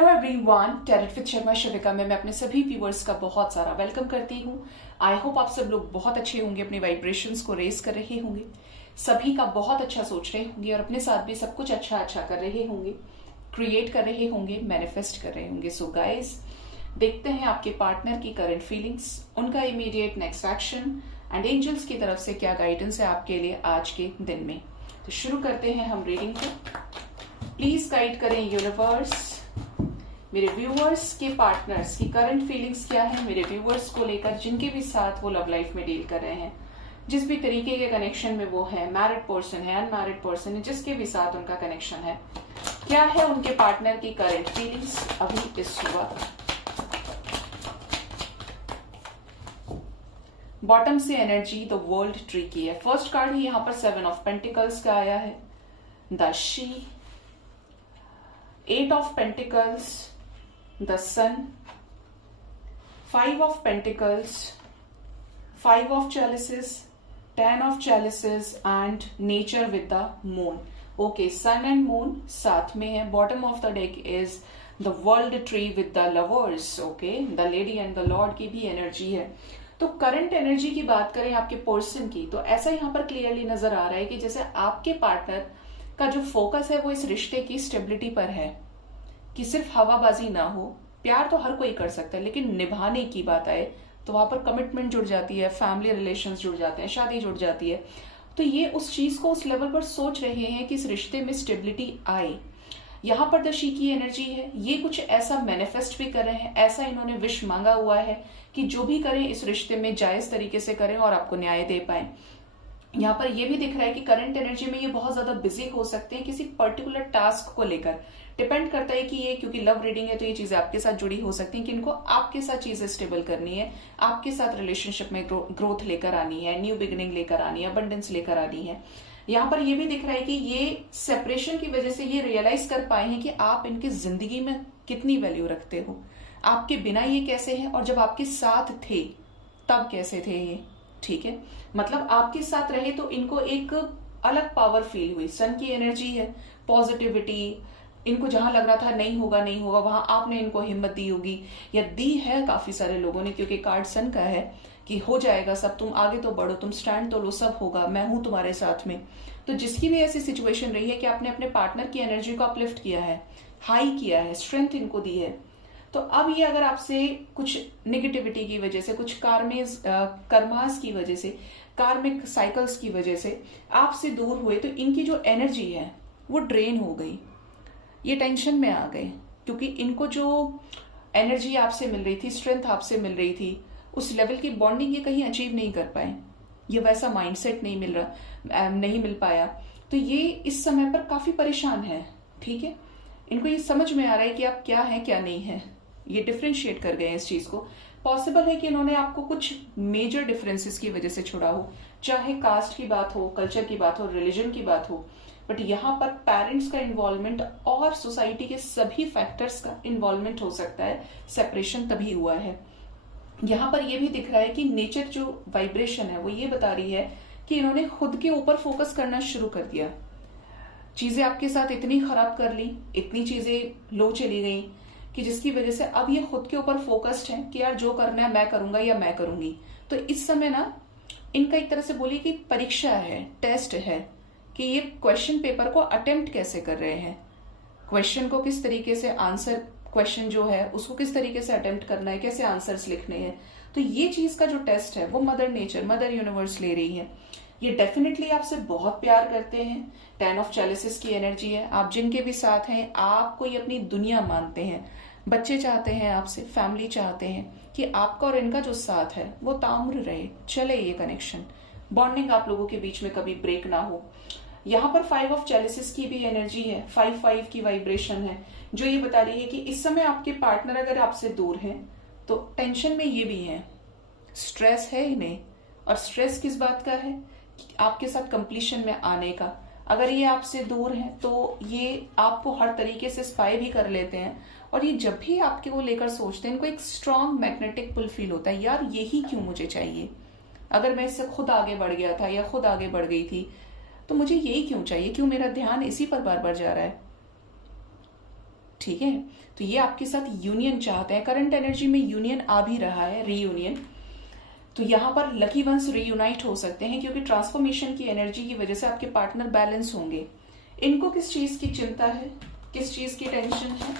Hello everyone, tarot with Sharma Shavika में मैं अपने सभी व्यूअर्स का बहुत सारा वेलकम करती हूँ। आई होप आप सब लोग बहुत अच्छे होंगे, अपने वाइब्रेशंस को रेज कर रहे होंगे, सभी का बहुत अच्छा सोच रहे होंगे और अपने साथ भी सब कुछ अच्छा अच्छा कर रहे होंगे, क्रिएट कर रहे होंगे, मैनिफेस्ट कर रहे होंगे। सो गाइस, देखते हैं आपके पार्टनर की करंट फीलिंग्स, उनका immediate next action and angels की तरफ से क्या गाइडेंस है आपके लिए आज के दिन में। तो शुरू करते हैं हम रीडिंग को। प्लीज गाइड करें यूनिवर्स, मेरे व्यूअर्स के पार्टनर्स की करंट फीलिंग्स क्या है मेरे व्यूअर्स को लेकर, जिनके भी साथ वो लव लाइफ में डील कर रहे हैं, जिस भी तरीके के कनेक्शन में वो है, मैरिड पर्सन है, अनमैरिड पर्सन है, जिसके भी साथ उनका कनेक्शन है, क्या है उनके पार्टनर की करंट फीलिंग्स अभी इस सुबह। बॉटम से एनर्जी द वर्ल्ड ट्री की है। फर्स्ट कार्ड ही यहाँ पर 7 ऑफ पेंटिकल्स का आया है, the she, 8 of pentacles, the sun, 5 of pentacles, 5 of chalices, 10 of chalices and nature with the moon. Okay, sun and moon साथ में है। bottom of the deck is the world tree with the lovers. Okay, the lady and the lord की भी energy है। तो current energy की बात करें आपके पर्सन की, तो ऐसा यहाँ पर क्लियरली नजर आ रहा है कि जैसे आपके पार्टनर का जो फोकस है वो इस रिश्ते की स्टेबिलिटी पर है, कि सिर्फ हवाबाजी ना हो। प्यार तो हर कोई कर सकता है, लेकिन निभाने की बात आए तो वहां पर कमिटमेंट जुड़ जाती है, फैमिली रिलेशंस जुड़ जाते हैं, शादी जुड़ जाती है। तो ये उस चीज को उस लेवल पर सोच रहे हैं कि इस रिश्ते में स्टेबिलिटी आए। यहाँ पर दशी की एनर्जी है, ये कुछ ऐसा मैनिफेस्ट भी कर रहे हैं, ऐसा इन्होंने विश मांगा हुआ है कि जो भी करें इस रिश्ते में जायज तरीके से करें और आपको न्याय दे पाए। यहाँ पर ये भी दिख रहा है कि करंट एनर्जी में ये बहुत ज्यादा बिजी हो सकते हैं किसी पर्टिकुलर टास्क को लेकर। डिपेंड करता है कि ये, क्योंकि लव रीडिंग है तो ये चीजें आपके साथ जुड़ी हो सकती हैं कि इनको आपके साथ चीजें स्टेबल करनी है, आपके साथ रिलेशनशिप में ग्रोथ लेकर आनी है, न्यू बिगिनिंग लेकर आनी है, अबंडेंस लेकर आनी है। यहाँ पर ये भी दिख रहा है कि ये सेपरेशन की वजह से ये रियलाइज कर पाए हैं कि आप इनकी जिंदगी में कितनी वैल्यू रखते हो, आपके बिना ये कैसे है और जब आपके साथ थे तब कैसे थे ये। ठीक है, मतलब आपके साथ रहे तो इनको एक अलग पावर फील हुई। सन की एनर्जी है, पॉजिटिविटी, इनको जहां लग रहा था नहीं होगा नहीं होगा वहां आपने इनको हिम्मत दी होगी, या दी है काफी सारे लोगों ने, क्योंकि कार्ड सन का है कि हो जाएगा सब, तुम आगे तो बढ़ो, तुम स्टैंड तो लो, सब होगा, मैं हूं तुम्हारे साथ में। तो जिसकी भी ऐसी सिचुएशन रही है कि आपने अपने पार्टनर की एनर्जी को अपलिफ्ट किया है, हाई किया है, स्ट्रेंथ इनको दी है। तो अब ये अगर आपसे कुछ निगेटिविटी की वजह से, कुछ कर्मास की वजह से, कार्मिक साइकिल्स की वजह से आपसे दूर हुए, तो इनकी जो एनर्जी है वो ड्रेन हो गई, ये टेंशन में आ गए, क्योंकि इनको जो एनर्जी आपसे मिल रही थी, स्ट्रेंथ आपसे मिल रही थी, उस लेवल की बॉन्डिंग ये कहीं अचीव नहीं कर पाए, ये वैसा माइंडसेट नहीं मिल पाया। तो ये इस समय पर काफी परेशान है। ठीक है, इनको ये समझ में आ रहा है कि आप क्या है क्या नहीं है, ये डिफ्रेंशिएट कर गए हैं इस चीज को। पॉसिबल है कि इन्होंने आपको कुछ मेजर डिफरेंसेस की वजह से छोड़ा हो, चाहे कास्ट की बात हो, कल्चर की बात हो, रिलीजन की बात हो, बट यहाँ पर पेरेंट्स का इन्वॉल्वमेंट और सोसाइटी के सभी फैक्टर्स का इन्वॉल्वमेंट हो सकता है। सेपरेशन तभी हुआ है। यहाँ पर यह भी दिख रहा है कि नेचर जो वाइब्रेशन है वो ये बता रही है कि इन्होंने खुद के ऊपर फोकस करना शुरू कर दिया। चीजें आपके साथ इतनी खराब कर ली, इतनी चीजें लो चली गई कि जिसकी वजह से अब ये खुद के ऊपर फोकस्ड है कि यार जो करना है मैं करूंगा या मैं करूंगी। तो इस समय ना इनका एक तरह से बोलिए कि परीक्षा है, टेस्ट है, कि ये क्वेश्चन पेपर को अटेम्प्ट कैसे कर रहे हैं, क्वेश्चन को किस तरीके से आंसर, क्वेश्चन जो है उसको किस तरीके से अटेम्प्ट करना है, कैसे आंसर्स लिखने हैं। तो ये चीज का जो टेस्ट है वो मदर नेचर, मदर यूनिवर्स ले रही है। ये डेफिनेटली आपसे बहुत प्यार करते हैं। 10 ऑफ चैलिसेस की एनर्जी है, आप जिनके भी साथ हैं आपको ये अपनी दुनिया मानते हैं, बच्चे चाहते हैं आपसे, फैमिली चाहते हैं कि आपका और इनका जो साथ है वो ताउम्र रहे, चले ये कनेक्शन, बॉन्डिंग आप लोगों के बीच में कभी ब्रेक ना हो। यहाँ पर 5 ऑफ चैलिसेस की भी एनर्जी है, 5-5 की वाइब्रेशन है, जो ये बता रही है कि इस समय आपके पार्टनर अगर आपसे दूर हैं तो टेंशन में ये भी है, स्ट्रेस है इन्हें। और स्ट्रेस किस बात का है, आपके साथ कंप्लीशन में आने का। अगर ये आपसे दूर है तो ये आपको हर तरीके से स्पाई भी कर लेते हैं, और ये जब भी आपके को लेकर सोचते हैं इनको एक स्ट्रॉन्ग मैग्नेटिक पुल फील होता है, यार यही क्यों मुझे चाहिए, अगर मैं इससे खुद आगे बढ़ गया था या खुद आगे बढ़ गई थी तो मुझे यही क्यों चाहिए, क्यों मेरा ध्यान इसी पर बार बार जा रहा है। ठीक है, तो ये आपके साथ यूनियन चाहते हैं। करंट एनर्जी में यूनियन आ भी रहा है, रीयूनियन। तो यहाँ पर लकी वंस रीयूनाइट हो सकते हैं, क्योंकि ट्रांसफॉर्मेशन की एनर्जी की वजह से आपके पार्टनर बैलेंस होंगे। इनको किस चीज की चिंता है, किस चीज की टेंशन है?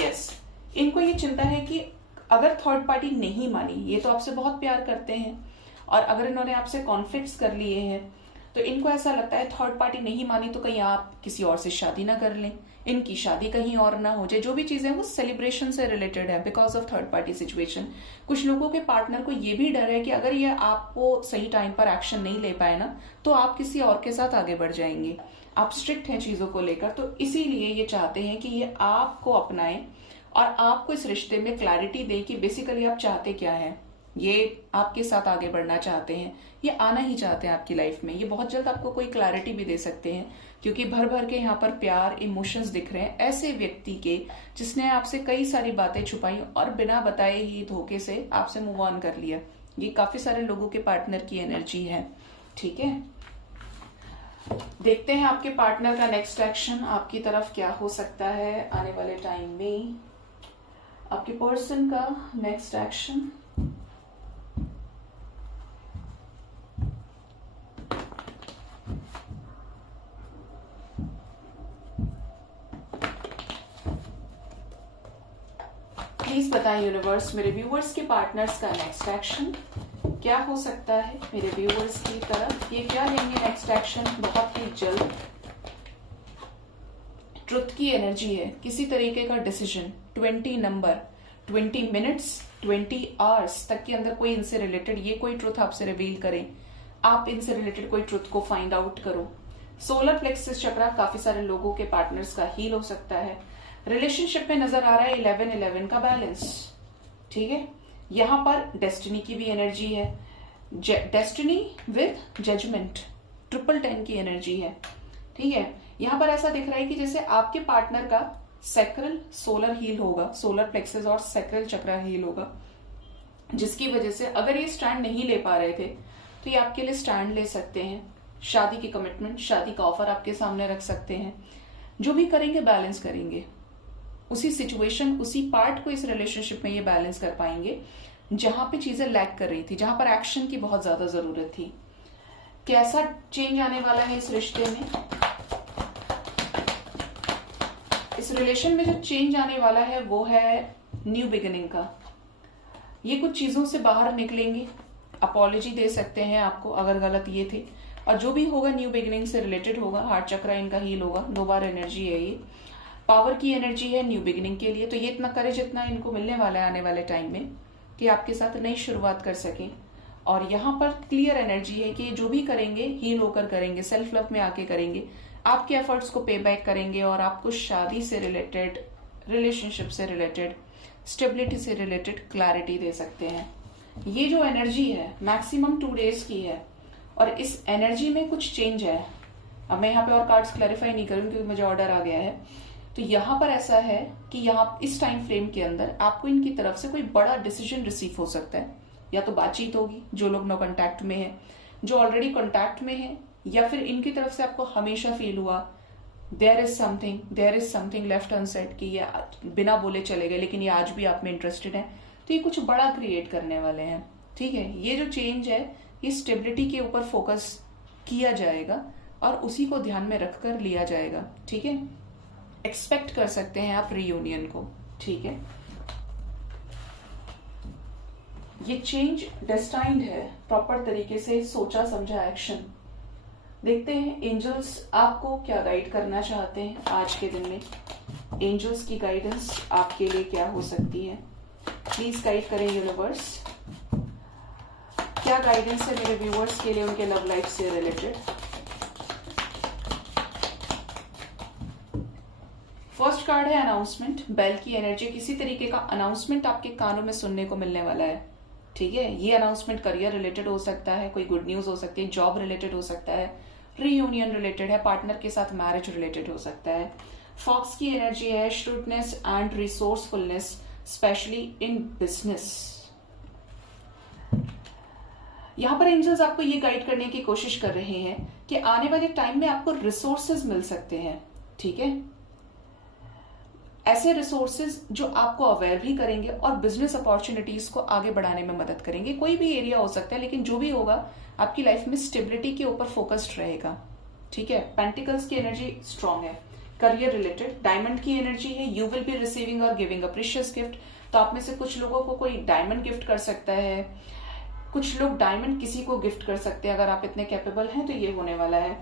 यस, इनको ये चिंता है कि अगर थर्ड पार्टी नहीं मानी, ये तो आपसे बहुत प्यार करते हैं, और अगर इन्होंने आपसे कॉन्फ्लिक्ट्स कर लिए हैं, तो इनको ऐसा लगता है थर्ड पार्टी नहीं मानी तो कहीं आप किसी और से शादी ना कर लें, इनकी शादी कहीं और ना हो जाए। जो भी चीजें वो सेलिब्रेशन से रिलेटेड है because of third party situation. कुछ लोगों के पार्टनर को ये भी डर है कि अगर ये आपको सही टाइम पर एक्शन नहीं ले पाए ना, तो आप किसी और के साथ आगे बढ़ जाएंगे। आप स्ट्रिक्ट हैं चीजों को लेकर, तो इसीलिए ये चाहते हैं कि ये आपको अपनाएं और आपको इस रिश्ते में क्लैरिटी दे कि बेसिकली आप चाहते क्या है। ये आपके साथ आगे बढ़ना चाहते हैं, ये आना ही चाहते हैं आपकी लाइफ में। ये बहुत जल्द आपको कोई क्लैरिटी भी दे सकते हैं, क्योंकि भर भर के यहाँ पर प्यार, इमोशंस दिख रहे हैं ऐसे व्यक्ति के जिसने आपसे कई सारी बातें छुपाई और बिना बताए ही धोखे से आपसे मूव ऑन कर लिया। ये काफी सारे लोगों के पार्टनर की एनर्जी है। ठीक है, देखते हैं आपके पार्टनर का नेक्स्ट एक्शन आपकी तरफ क्या हो सकता है आने वाले टाइम में। आपके पर्सन का नेक्स्ट एक्शन, प्लीज बताएं यूनिवर्स, मेरे व्यूवर्स के पार्टनर्स का नेक्स्ट एक्शन क्या हो सकता है मेरे व्यूवर्स की तरफ। ये क्या लेंगे नेक्स्ट एक्शन बहुत ही जल्द। ट्रुथ की एनर्जी है, किसी तरीके का डिसीजन, 20 नंबर, 20 मिनट्स, 20 आवर्स तक के अंदर कोई इनसे रिलेटेड ये कोई ट्रुथ आपसे रिवील करें, आप इनसे रिलेटेड कोई ट्रुथ को फाइंड आउट करो। सोलर प्लेक्सस चक्रा काफी सारे लोगों के पार्टनर्स का हील हो सकता है। रिलेशनशिप में नजर आ रहा है 11-11 का बैलेंस। ठीक है, यहां पर डेस्टिनी की भी एनर्जी है, डेस्टिनी विद जजमेंट, 10-10 की एनर्जी है। ठीक है, यहां पर ऐसा दिख रहा है कि जैसे आपके पार्टनर का सैक्रल सोलर हील होगा, सोलर प्लेक्सस और सैक्रल चक्रा हील होगा, जिसकी वजह से अगर ये स्टैंड नहीं ले पा रहे थे तो ये आपके लिए स्टैंड ले सकते हैं। शादी की कमिटमेंट, शादी का ऑफर आपके सामने रख सकते हैं। जो भी करेंगे बैलेंस करेंगे, उसी सिचुएशन, उसी पार्ट को इस रिलेशनशिप में ये बैलेंस कर पाएंगे जहां पे चीजें लैक कर रही थी, जहां पर एक्शन की बहुत ज्यादा जरूरत थी। कैसा चेंज आने वाला है इस रिश्ते में, इस रिलेशन में जो चेंज आने वाला है वो है न्यू बिगिनिंग का। ये कुछ चीजों से बाहर निकलेंगे, अपॉलॉजी दे सकते हैं आपको अगर गलत ये थे, और जो भी होगा न्यू बिगिनिंग से रिलेटेड होगा। हार्ट चक्रा इनका हील होगा, 2 बार एनर्जी है, ये पावर की एनर्जी है न्यू बिगिनिंग के लिए। तो ये इतना करे जितना इनको मिलने वाला है आने वाले टाइम में कि आपके साथ नई शुरुआत कर सकें। और यहाँ पर क्लियर एनर्जी है कि जो भी करेंगे हील होकर करेंगे, सेल्फ लव में आके करेंगे, आपके एफर्ट्स को पे बैक करेंगे और आपको शादी से रिलेटेड, रिलेशनशिप से रिलेटेड, स्टेबिलिटी से रिलेटेड क्लैरिटी दे सकते हैं। ये जो एनर्जी है मैक्सिमम 2 डेज की है और इस एनर्जी में कुछ चेंज है। अब मैं यहाँ पे और कार्ड्स क्लैरिफाई नहीं करूंगी क्योंकि मुझे ऑर्डर आ गया है। तो यहाँ पर ऐसा है कि यहाँ इस टाइम फ्रेम के अंदर आपको इनकी तरफ से कोई बड़ा डिसीजन रिसीव हो सकता है। या तो बातचीत होगी, जो लोग नो कॉन्टैक्ट में है, जो ऑलरेडी कॉन्टैक्ट में है, या फिर इनकी तरफ से आपको हमेशा फील हुआ there is something left unsaid कि ये बिना बोले चले गए लेकिन ये आज भी आप में इंटरेस्टेड है। तो ये कुछ बड़ा क्रिएट करने वाले हैं। ठीक है, ये जो चेंज है ये स्टेबिलिटी के ऊपर फोकस किया जाएगा और उसी को ध्यान में रखकर लिया जाएगा। ठीक है, एक्सपेक्ट कर सकते हैं आप रीयूनियन को। ठीक है, ये चेंज डेस्टाइन्ड है, प्रॉपर तरीके से सोचा समझा एक्शन। देखते हैं एंजल्स आपको क्या गाइड करना चाहते हैं आज के दिन में। एंजल्स की गाइडेंस आपके लिए क्या हो सकती है, प्लीज गाइड करें यूनिवर्स। क्या गाइडेंस है मेरे व्यूअर्स के लिए उनके लव लाइफ से रिलेटेड। फर्स्ट कार्ड है अनाउंसमेंट, बेल की एनर्जी। किसी तरीके का अनाउंसमेंट आपके कानों में सुनने को मिलने वाला है। ठीक है, ये अनाउंसमेंट करियर रिलेटेड हो सकता है, कोई गुड न्यूज हो सकती है, जॉब रिलेटेड हो सकता है, रीयूनियन रिलेटेड है, पार्टनर के साथ मैरिज रिलेटेड हो सकता है। फॉक्स की एनर्जी है, shrewdness and resourcefulness specially in business. यहां पर एंजल्स आपको ये गाइड करने की कोशिश कर रहे हैं कि आने वाले टाइम में आपको रिसोर्सेज मिल सकते हैं। ठीक है, ऐसे रिसोर्सेज जो आपको अवेयर भी करेंगे और बिजनेस अपॉर्चुनिटीज को आगे बढ़ाने में मदद करेंगे। कोई भी एरिया हो सकता है, लेकिन जो भी होगा आपकी लाइफ में स्टेबिलिटी के ऊपर फोकस्ड रहेगा। ठीक है, पेंटिकल्स की एनर्जी स्ट्रांग है। करियर रिलेटेड डायमंड की एनर्जी है, यू विल बी रिसीविंग और गिविंग अ प्रीशियस गिफ्ट। तो आप में से कुछ लोगों को कोई डायमंड गिफ्ट कर सकता है, कुछ लोग डायमंड किसी को गिफ्ट कर सकते हैं। अगर आप इतने कैपेबल हैं तो ये होने वाला है।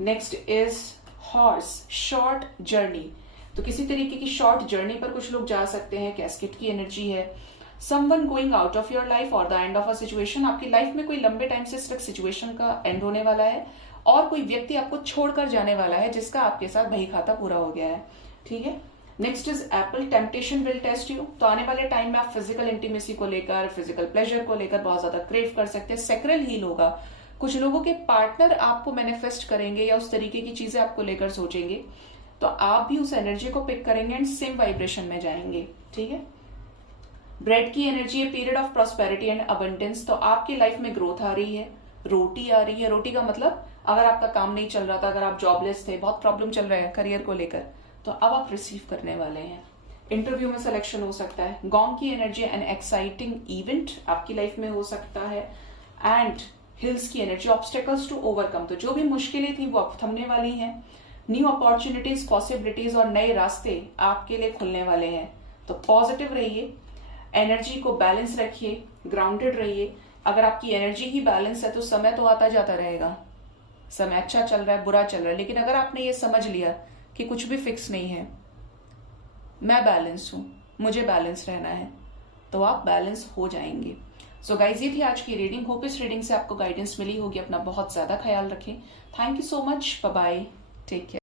Next is horse, short journey. तो किसी तरीके की शॉर्ट जर्नी पर कुछ लोग जा सकते हैं। कैस्केट की एनर्जी है। Someone going out of your life और the end of a situation. आपकी लाइफ में कोई लंबे टाइम से स्टक सिचुएशन का एंड होने वाला है और कोई व्यक्ति आपको छोड़कर जाने वाला है जिसका आपके साथ बही खाता पूरा हो गया है। ठीक है, next is apple, temptation will test you. तो आने वाले टाइम में आप फिजिकल इंटीमेसी को लेकर, फिजिकल प्लेजर को लेकर बहुत ज्यादा क्रेव कर सकते हैं। सेक्रल हील होगा। कुछ लोगों के पार्टनर आपको मैनिफेस्ट करेंगे या उस तरीके की चीजें आपको लेकर सोचेंगे, तो आप भी उस एनर्जी को पिक करेंगे एंड सेम वाइब्रेशन में जाएंगे। ठीक है, ब्रेड की एनर्जी है, period of prosperity and abundance. तो आपकी लाइफ में ग्रोथ आ रही है, रोटी आ रही है। रोटी का मतलब अगर आपका काम नहीं चल रहा था, अगर आप जॉबलेस थे, बहुत प्रॉब्लम चल रहा है करियर को लेकर, तो अब आप रिसीव करने वाले हैं। इंटरव्यू में सिलेक्शन हो सकता है। गॉन्ग की एनर्जी, एन एक्साइटिंग इवेंट आपकी लाइफ में हो सकता है। एंड हिल्स की एनर्जी, ऑब्स्टेकल्स टू ओवरकम। तो जो भी मुश्किलें थी वो अब थमने वाली हैं। न्यू अपॉर्चुनिटीज, पॉसिबिलिटीज और नए रास्ते आपके लिए खुलने वाले हैं। तो पॉजिटिव रहिए, एनर्जी को बैलेंस रखिए, ग्राउंडेड रहिए। अगर आपकी एनर्जी ही बैलेंस है तो समय तो आता जाता रहेगा। समय अच्छा चल रहा है, बुरा चल रहा है, लेकिन अगर आपने ये समझ लिया कि कुछ भी फिक्स नहीं है, मैं बैलेंस हूं, मुझे बैलेंस रहना है, तो आप बैलेंस हो जाएंगे। सो गाइज, ये थी आज की रीडिंग। होप इस रीडिंग से आपको गाइडेंस मिली होगी। अपना बहुत ज्यादा ख्याल रखें। Thank you so much, bye bye, take care.